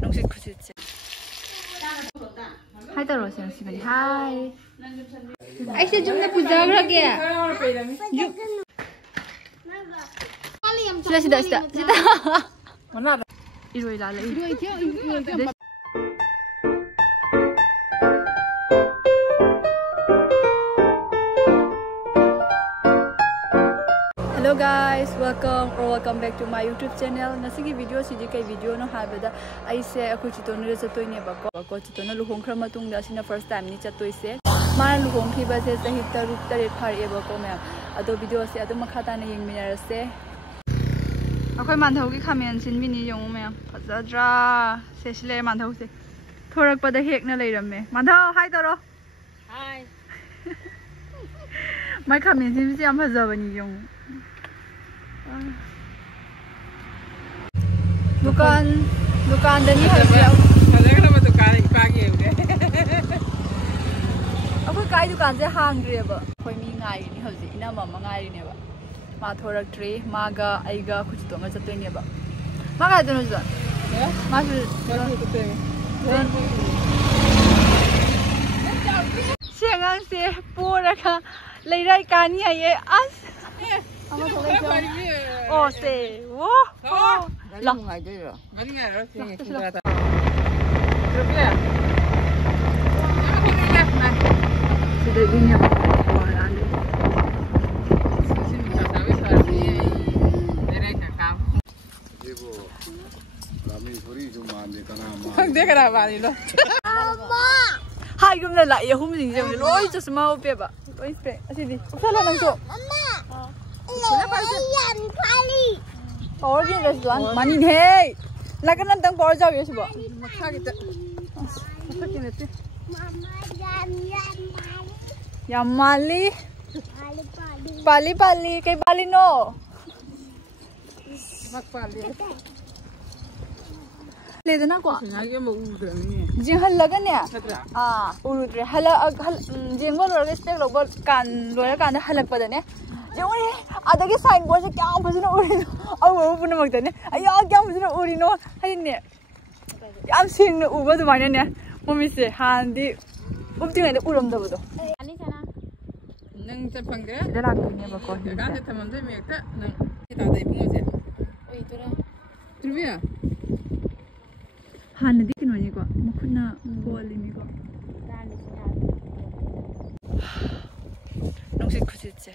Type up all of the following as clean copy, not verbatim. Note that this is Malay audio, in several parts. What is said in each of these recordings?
농식 구실제. Hai taro siang si bani. Hai. Aise jumna puja kharage. Sida. Mana? Iroi la. Iroi thyo. Hello guys, welcome back to my YouTube channel. Nasi ki video si kai video no habeda ai se aku chitonu re chatoi ne ba ko chitonu luhong khra matung da sina first time ni chatoi se ma luhong thi ba se sahi taruk tare phar e ba ko me ado video se ado makhata na yeng minar se akoi manthau ki khamen sin mi ni yong me phajadra se sile manthau se thorak pada hek na leiram me manthau hi taro hi mai khamen sin si am phajabani yong दुकान दनी है अलग अलग दुकान इपागे उगे अब काय दुकान से हांग्रे अब कोई मी ngai ni hauji ina mama ngai ne ba ma thorak tree maga aiga kuch to nga chatoi ne ba maga dono ja ma su siang se pora ka leirai kani ai as oh se wo lah ngai dei rồi ngai rồi thì được chưa sẽ đi nhập vào ăn đi xin chào tạm biệt các bạn đây cả cam đi bộ làm gì thori cho màn đi ta nào không biết cái nào vào đi luôn hai cái này lại không gì rồi lôi cho small bia bạ lôi spray gì đi sao lại nằm chỗ Power game restaurant money hey lagan nang power jaw yes ba makha kita makha kinete yamali pali kay pali no mak pali le dana ko ngage mo udra ni jing hal lagan ya udre hala jing go lor step lo kan loya kan halak pada ne Jomri, ada ke sign board se kya bajna uri no. Aw puna magta ne. Aya kya bajna uri no. Hai ne. Yam sing no uba du mane ne. Mummy se handi upti ngai uram da bodo. Ani sana. Nang ta phangre. Da lag ne ba ko. Ga ne tamam de me ta nang kita dai bungo se. Oi tora. Trivia. Han di kino ni ko. Mukhuna boli ni ko. 농식 구실제.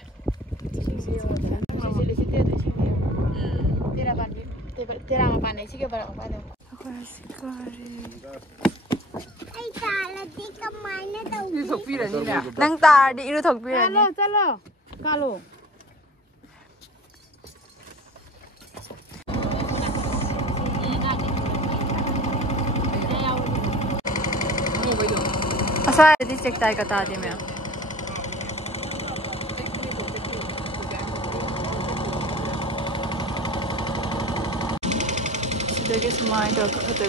Nang tar di iru thok pi ra chalo kalo asa di check tai ka ta di me Dagi semai dah kata.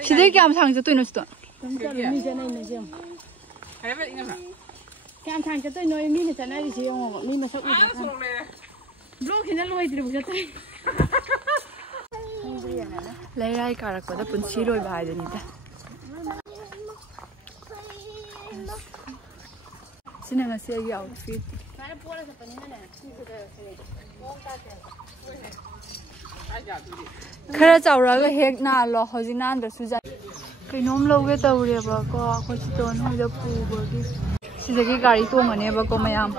Sida kiam sang je tu ino sto. Mi je nai na je. Hai ba inga ba. Kiam sang je tu ino mi ne sana ri je ngo mi ma sok ni. Blog hina loi dir bu je tai. Lai rai karak pada punchi loi bai de ni da. Sina ngasi agi outfit. Mana pola sa panina na. Khara chawra ga hek na lo hojinan da suja. Kainom loge tawre ba ko ko chiton hoi da pu ba gi. Sidagi gari to mane ba ko mayam.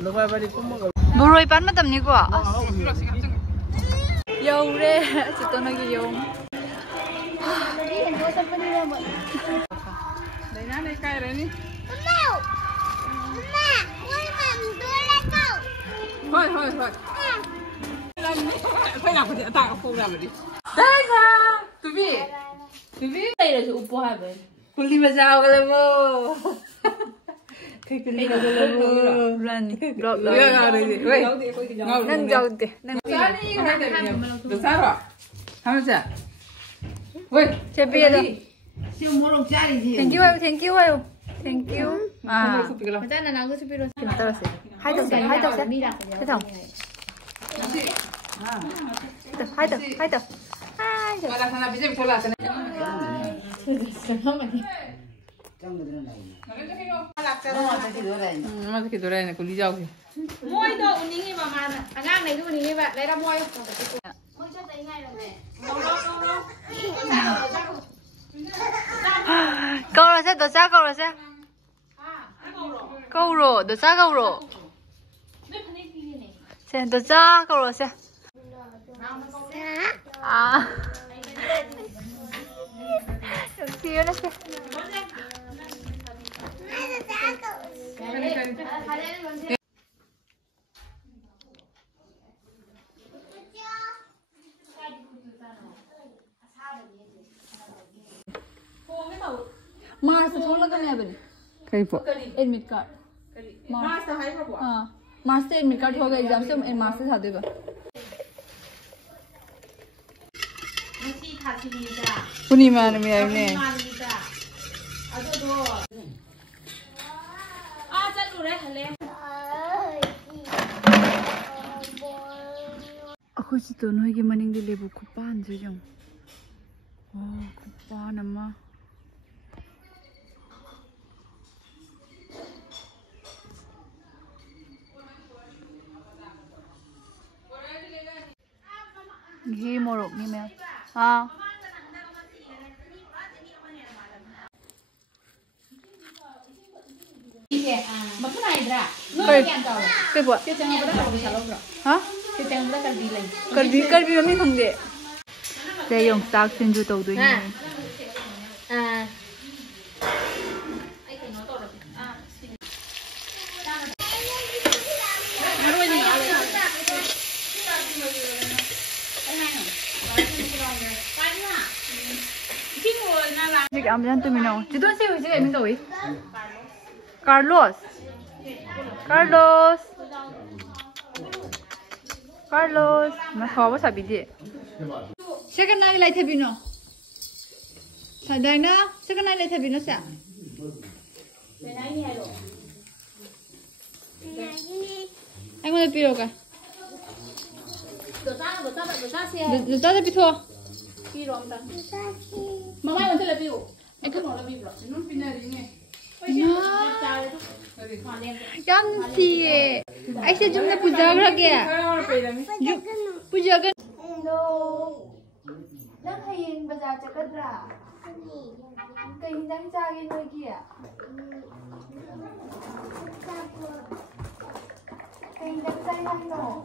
Lobai bari ko ma. Boroi pan matam ni ko. Yaure chiton gi yom. Dai na ne kai re ni. Hoi. Phải làm cái ta không làm đi. Đây ra. Tụi đây là sự upo hai bên. Cùng đi mà sao cái level. Cái này là cái level. Run. Log. Nang jauh deh. Nang. Được sao rồi? Không sao?喂,这边的。siêu mua lồng chai gì? Thank you. Thank you. Macam nak aku supir rosak. Kita terus. Hai tu, hai tu, hai tu. Hai tu, hai tu. Hai tu. Pada sana bisa betul lah sana. Masa kita orang kulit jauh. Moi tu uningi mama. Angang ni tu uningi ba. Lera moi. Moi cakap tak ingat lagi. Câu rồi sẽ, tôi sao câu rồi sẽ. Câu rồi, tôi sao câu rồi. Sẽ, tôi sao câu rồi sẽ. À. Siêu nó sẽ. Mars thola kan ya bani Kaya po. admit card Mars ta hai po हां Mars से admit card होगा एग्जाम से Mars से सादे बा Mesti khasi ni dah. Punima na may ayun eh. Aduh do. Ah, cakap lu hale. Aku situ noi ke maning di lebu kupan je jong. Oh, kupan nama. Ghi morok ni mel. Ah. Makan air Kau buat? Kita jangan berada kalau bisa logo. Hah? Kita jangan berada kalau delay. Kalbi mami khangde. Saya yang tak senju tahu tu ini. Jika ambil tu minum. Judul sih uji minum tu. Carlos. Carlos. Carlos. Mas kau apa sabi dia? Saya kenal lagi tu minum. Sadai na? Saya kenal lagi tu minum sah. Aku nak pilih kan? Dosa tapi tu. Mama yang tu lebih. Itu mau lebih bro. Nung pinari ni. Yang sih. Aisyah jumlah puja lagi. Puja kan? Hello. Nang hayin bazaar cakap dah. Kau hindang cari lagi ya? Kau hindang cari lagi no?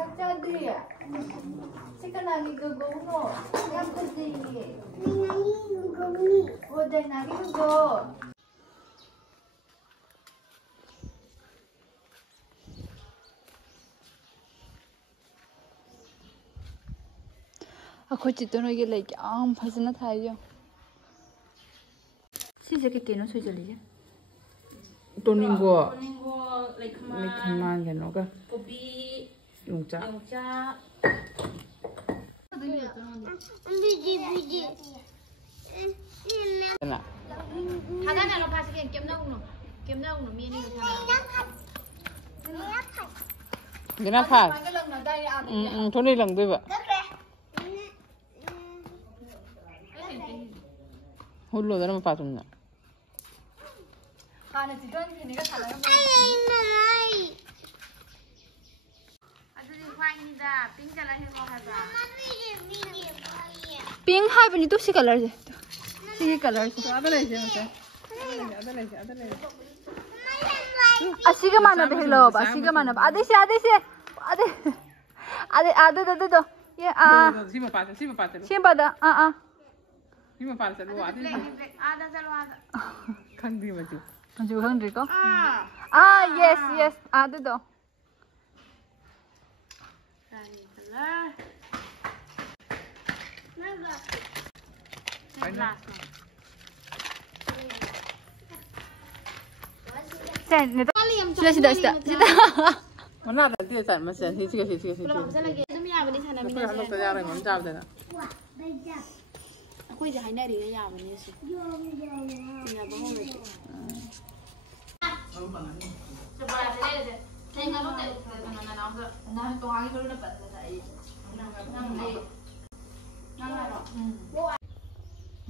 Cakap dia. Sekarang ni gagau no. Yang kerja ni. Oh, dah nari gagau. Aku cipta lagi lagi am fashion था ये चीज़ के केनो सोच लीजिए Toningo. Like Khuman kan oka. kopi, Yungca. Kana. Ada nak lepas sikit kem dah unu mie ni Gina pa. Thoni lang doi ba. Hullo da na pa tumna. खाने चिकन किने का खाना पिंक है बनी तो सी कलर से सी कलर से Ada lagi macam. Ada lagi. असी का माना देख लो असी का माना आधे से आधे दो ये Sima pata. सिम पता Sima pata lu ada. Kan di macam. जो खंग रिको yes आधे दो Sudah. Mana ada dia tak macam sih. Belum bisa lagi. Itu mie apa di sana? Aku nak tahu cara ngomong jawab dah. ꯑꯩꯈꯣꯏꯁꯦ ꯍꯥꯏꯅꯔꯤꯒ ꯌꯥꯕꯅꯦ ꯁꯤ ꯇꯤꯟꯅꯕ ꯍꯧꯔꯗꯤ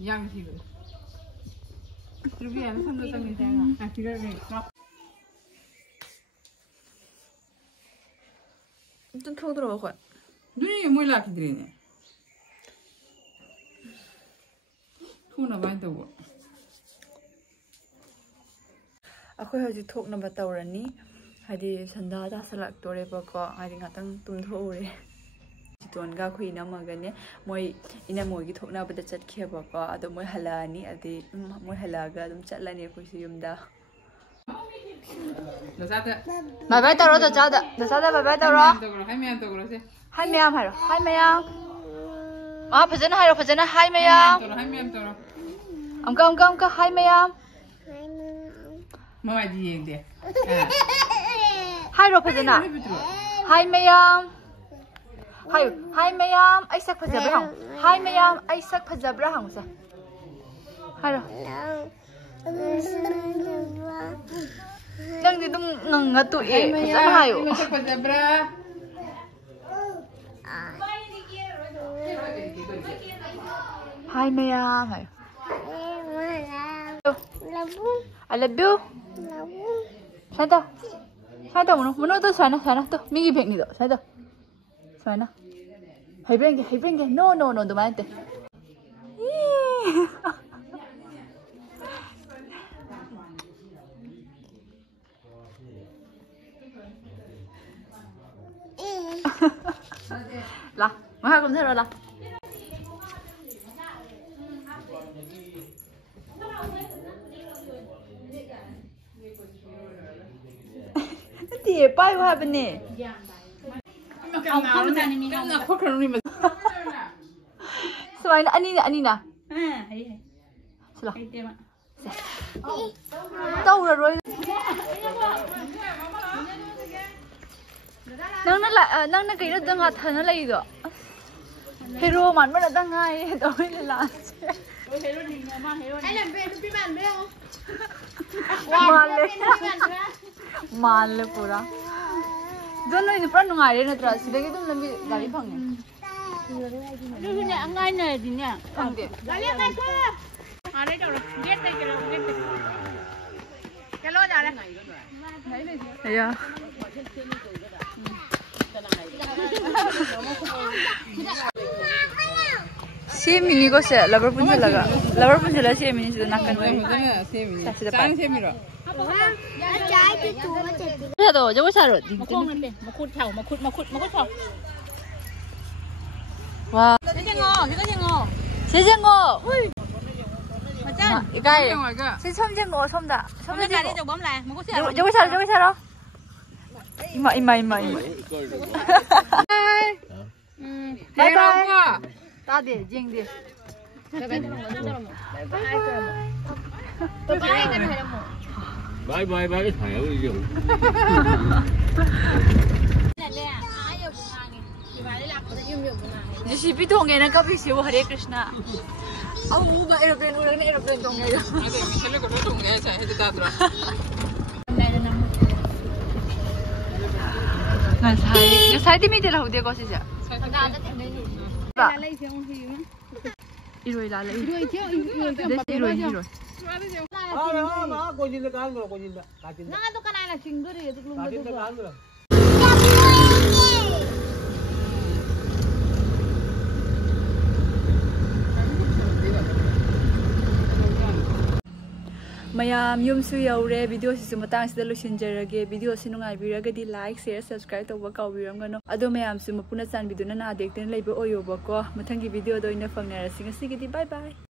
Yang sih gue. Terus ya, sambil tengah tengah. Akhirnya nih. Itu thâu terus kok. Dunia mulai lagi dirinya. Tuh nabar itu bu. Aku harus thok nabar tauran ni. Hadi sanda dah selak tore bako. Hadi ngatang tum thore. Tuan ga aku ina magane. Moi ina moi gitu thok nabar cat kia bako. Ado moi halani. Adi moi halaga. Adum cat lani aku sium dah. Bye bye taro dah cada. Dah cada bye bye taro. Hai meyam togro sih. Hai meyam haro. Hai meyam. Ah pajana haro pajana hai meyam. Hai meyam togro. Amka hai meyam. Mama jiyeng dia. Hai ro pajana. Hai meyam. Hai meyam. Ai sak pajabra hang. Hai meyam. Ai sak pajabra hang sa. Hai ro. Nang di tum ngatu e. Pajana hayo. Sak pajabra. Hai meyam. Hai. I love you. Sana. Sana mana tu sana tu. Migi pek ni tu. Sana. Hai benge. No, tu mana tu? Lah, mana kamu cakap lah? Dia pai apa benda? Aku kan ni mas. Selain ani na. Sulah. Tahu dah roy. Nang na kaya dah ngat hana lagi tu. Hero man mana dah ngai, dah ni lah. hero ni mama hero ni. Ai làm về đi bạn biết không? Mal pura. Dono ini pernah nungai ni terus. Sebagai tu lebih dari bang ni. Dulu ni angai ni di ni. Bang dia. Kali angai ke? Ada dah lah. Get dah kalau get. Kalau dah lah. Ya. Semi ni kau se, lapar pun selaga. Lapar pun selaga semi ni sudah nak kan. Sekarang semi ro. Ya tu, jauh sarut. Makut nanti, makut tahu, makut tahu. Wah. Kita tengok. Sejengok. Macam. Ikai. Saya som jengok som dah. Som Macam ni tu bom lah. Makut siapa? Jauh sarut. Ima. Bye bye. Tadi, jeng dia. Bye bye cái thẻ đi dùng. Jadi pitu orang yang nak pergi siapa Hare Krishna. Aku muka aeroplane dong ya. Ada misalnya kau tu nggak saya itu dah terus. Ngasai di media lah dia kau sih ya. Iroi lah. Iroi je. Iroi. Nang tu kan ada singgur ya tu belum betul. Mayam yum su yaure video si sumatang sida losinjarage video si nungai biragadi like share subscribe to ba kawbiramgano ado mayam su mapuna chan biduna na dekten leibo oyo bako mathangi video do ina fangnara singa sigidi bye bye.